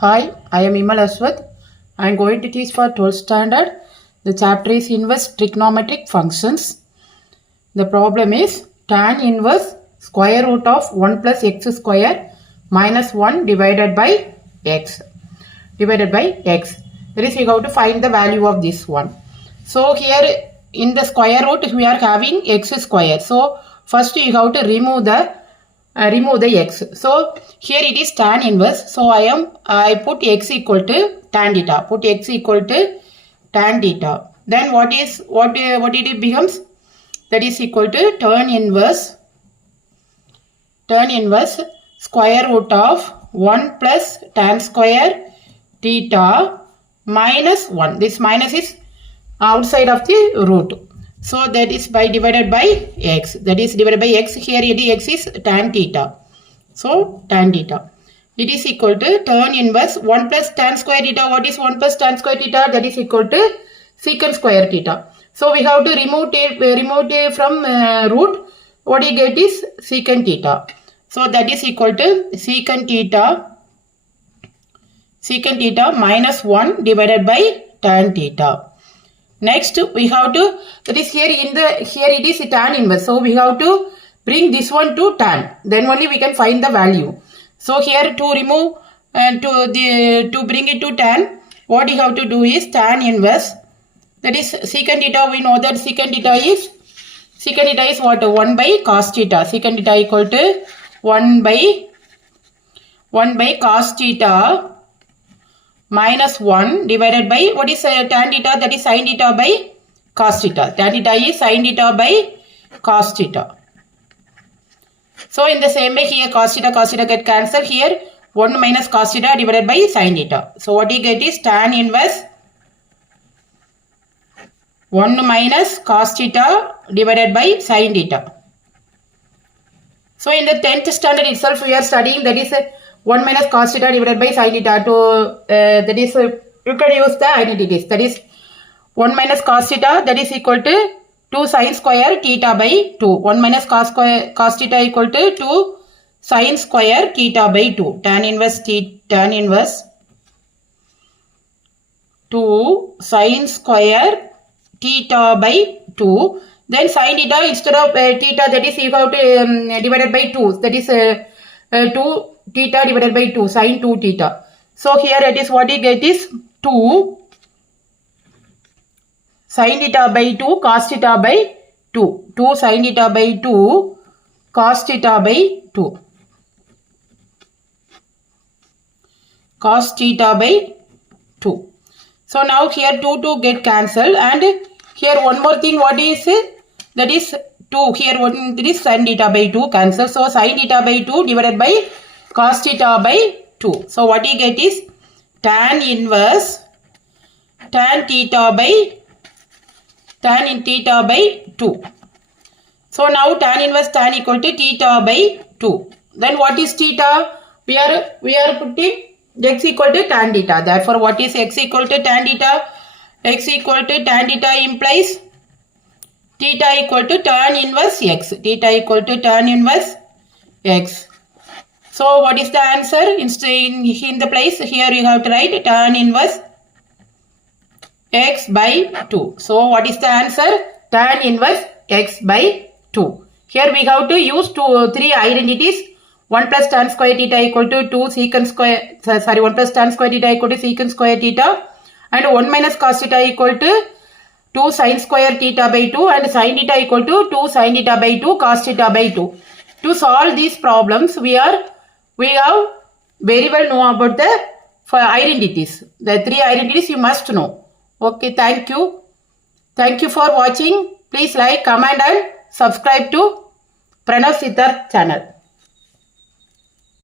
Hi, I am Imal Aswath. I am going to teach for 12th standard. The chapter is inverse trigonometric functions. The problem is tan inverse square root of 1 plus x square minus 1 divided by x. That is, we have to find the value of this one. So here in the square root we are having x square. So first you have to remove the x. So here it is tan inverse. So I put x equal to tan theta. Put x equal to tan theta. Then what it becomes? That is equal to tan inverse square root of 1 plus tan square theta minus 1. This minus is outside of the root. So that is by divided by x. That is divided by x. Here x is tan theta. So tan theta. It is equal to tan inverse 1 plus tan square theta. What is 1 plus tan square theta? That is equal to secant square theta. So we have to remove it from root. What you get is secant theta. So that is equal to secant theta minus 1 divided by tan theta. Next we have to, that is here it is tan inverse. So we have to bring this one to tan. Then only we can find the value. So here to remove and to bring it to tan, what you have to do is tan inverse. That is secant theta. We know that secant theta is what? 1 by cos theta. Secant theta equal to 1 by cos theta minus 1 divided by, what is tan theta? That is sin theta by cos theta. Tan theta is sin theta by cos theta. So in the same way here cos theta get cancelled. Here 1 minus cos theta divided by sin theta. So what you get is tan inverse 1 minus cos theta divided by sin theta. So in the 10th standard itself we are studying, that is 1 minus cos theta divided by sin theta. That is you can use the identities. That is 1 minus cos theta, that is equal to 2 sin square theta by 2. 1 minus cos theta equal to 2 sin square theta by 2. Tan inverse 2 sin square theta by 2. Then sin theta, instead of theta, that is you have to divided by 2. That is 2 theta divided by 2, sin 2 theta. So here it is, what you get is 2 sin theta by 2 cos theta by 2. 2 sin theta by 2 cos theta by 2. Cos theta by 2. So now here 2 get cancelled, and here one more thing, what is it? That is 2. Here one, that is sin theta by 2 cancel. So sin theta by 2 divided by cos theta by 2. So what you get is tan inverse tan theta by 2. So now tan inverse tan equal to theta by 2. Then what is theta? We are putting x equal to tan theta. Therefore what is x equal to tan theta? X equal to tan theta implies theta equal to tan inverse x. Theta equal to tan inverse x. So what is the answer? In the place here you have to write tan inverse x by 2. So what is the answer? Tan inverse x by 2. Here we have to use 3 identities. 1 plus tan square theta equal to 2 secant square, 1 plus tan square theta equal to secant square theta, and 1 minus cos theta equal to 2 sin square theta by 2, and sin theta equal to 2 sin theta by 2 cos theta by 2. To solve these problems we have very well know about the identities. The 3 identities you must know. Okay, thank you. Thank you for watching. Please like, comment and subscribe to Pranav Siddharth channel.